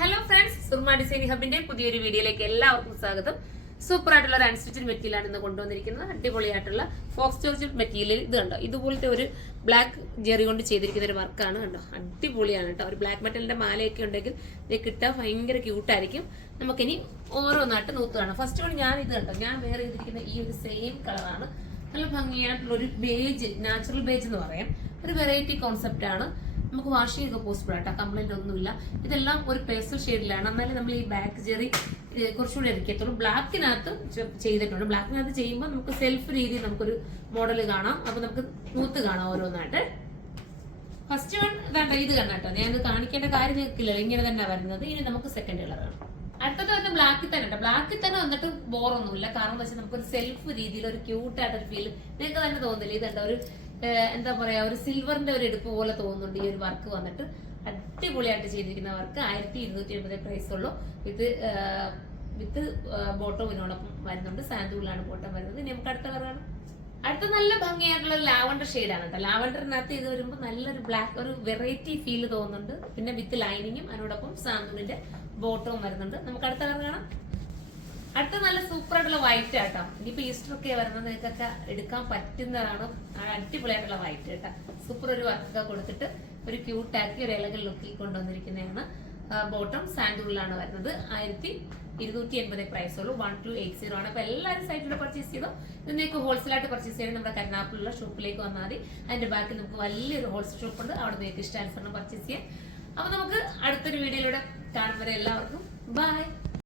Hello friends, Soorma designing ഹബിന്റെ പുതിയൊരു വീഡിയോയിലേക്ക് എല്ലാവർക്കും സ്വാഗതം. സൂപ്പർ ആയിട്ടുള്ള ഒരു അൺസ്റ്റിച്ചഡ് മെറ്റീരിയലാണ് ഇന്ന് കൊണ്ടുവന്നിരിക്കുന്നത്. അടിപൊളിയായിട്ടുള്ള ഫോക്സ് ജോർജ് മെറ്റീരിയൽ ഇത് കണ്ടോ, ഇതുപോലത്തെ ഒരു ബ്ലാക്ക് ജെറി കൊണ്ട് ചെയ്തിരിക്കുന്ന ഒരു വർക്കാണ് കണ്ടോ. അടിപൊളിയാണ് കേട്ടോ. ഒരു ബ്ലാക്ക് മെറ്റലിന്റെ മാലയൊക്കെ ഉണ്ടെങ്കിൽ ഇത് കിട്ടാൻ ഭയങ്കര ക്യൂട്ടായിരിക്കും. നമുക്കിനി ഓരോന്നായിട്ട് നൂത്തുകയാണ്. ഫസ്റ്റ് വൺ ഞാൻ ഇത് കണ്ടോ, ഞാൻ വേറെ ചെയ്തിരിക്കുന്ന ഈ ഒരു സെയിം കളറാണ്. നല്ല ഭംഗിയായിട്ടുള്ള ഒരു ബേജ്, നാച്ചുറൽ ബേജ് എന്ന് പറയാം. ഒരു വെറൈറ്റി കോൺസെപ്റ്റ് ആണ്. നമുക്ക് വാഷിംഗ് ഒക്കെ പോസിബിൾ ആട്ടോ, കംപ്ലൈന്റ് ഒന്നുമില്ല. ഇതെല്ലാം ഒരു പേസ്റ്റൽ ഷെയ്ഡിലാണ്. എന്നാലും നമ്മൾ ഈ ബാക്ക് ജെറി കുറച്ചുകൂടി ഇരിക്കത്തുള്ളൂ. ബ്ലാക്കിനകത്ത് ചെയ്തിട്ടുണ്ട്. ബ്ലാക്കിനകത്ത് ചെയ്യുമ്പോൾ നമുക്ക് സെൽഫ് രീതിയിൽ നമുക്കൊരു മോഡൽ കാണാം. അപ്പൊ നമുക്ക് നൂത്ത് കാണാം ഓരോന്നായിട്ട്. ഫസ്റ്റ് വൺ ഇതാണ്ടോ, ഇത് കണ്ടോ. ഞാൻ ഇത് കാണിക്കേണ്ട കാര്യം നിൽക്കില്ല, ഇങ്ങനെ തന്നെ വരുന്നത്. ഇനി നമുക്ക് സെക്കൻഡ് കളറാണ്. അടുത്തത് വന്ന് ബ്ലാക്കിൽ തന്നെ കേട്ടോ. ബ്ലാക്കിൽ തന്നെ വന്നിട്ട് ബോറൊന്നുമില്ല. കാരണം എന്താ വെച്ചാൽ നമുക്കൊരു സെൽഫ് രീതിയിൽ ഒരു ക്യൂട്ടായിട്ടൊരു ഫീൽ നിങ്ങൾക്ക് തന്നെ തോന്നില്ല. ഇതുണ്ടോ, ഒരു എന്താ പറയാ, ഒരു സിൽവറിന്റെ ഒരു എടുപ്പ് പോലെ തോന്നുന്നുണ്ട്. ഈ ഒരു വർക്ക് വന്നിട്ട് അടിപൊളിയായിട്ട് ചെയ്തിരിക്കുന്ന വർക്ക് 1280 പ്രൈസ് ഉള്ളൂ. വിത്ത് ബോട്ടോവിനോടൊപ്പം വരുന്നുണ്ട്. സാൻഡൂളിലാണ് ബോട്ടം വരുന്നത്. ഇനി നമുക്ക് അടുത്ത കളറാണ്. അടുത്ത നല്ല ഭംഗിയായിട്ടുള്ള ലാവണ്ടർ ഷെയ്ഡാണ് കേട്ടോ. ലാവണ്ടറിനകത്ത് ഇത് വരുമ്പോൾ നല്ലൊരു ബ്ലാക്ക്, ഒരു വെറൈറ്റി ഫീൽ തോന്നുന്നുണ്ട്. പിന്നെ വിത്ത് ലൈനിങ്ങും അതിനോടൊപ്പം സാൻഡൂളിന്റെ ബോട്ടവും വരുന്നുണ്ട്. നമുക്ക് അടുത്ത കളർ കാണാം. അടുത്ത നല്ല സൂപ്പർ ആയിട്ടുള്ള വൈറ്റ് ആട്ടോ. ഇനിയിപ്പോ ഈസ്റ്റർ ഒക്കെ വരുന്നത് നിങ്ങൾക്കൊക്കെ എടുക്കാൻ പറ്റുന്നതാണ്. അടിപൊളിയായിട്ടുള്ള വൈറ്റ് കേട്ടോ. സൂപ്പർ ഒരു വർക്കൊക്കെ കൊടുത്തിട്ട് ഒരു ക്യൂട്ടാക്കി ഒരു ഇലകൾ ലുക്കിൽ കൊണ്ടുവന്നിരിക്കുന്നതാണ്. ബോട്ടം സാൻഡൂളിലാണ് വരുന്നത്. 1280 പ്രൈസ് ഉള്ളൂ. 1280 ആണ്. അപ്പൊ എല്ലാവരും സൈറ്റിലൂടെ പർച്ചേസ് ചെയ്തോ. ഇത് നിങ്ങൾക്ക് ഹോൾസെയിലായിട്ട് പർച്ചേസ് ചെയ്യണം. നമ്മുടെ കരുനാഗപ്പള്ളിയുള്ള ഷോപ്പിലേക്ക് വന്നാൽ മതി. അതിന്റെ ബാക്കിൽ നമുക്ക് വലിയൊരു ഹോൾസെയിൽ ഷോപ്പ് ഉണ്ട്. അവിടെ നിങ്ങൾക്ക് ഇഷ്ടാനുസരണം പർച്ചേസ് ചെയ്യാം. അപ്പൊ നമുക്ക് അടുത്തൊരു വീഡിയോയിലൂടെ കാണും വരെ എല്ലാവർക്കും ബൈ.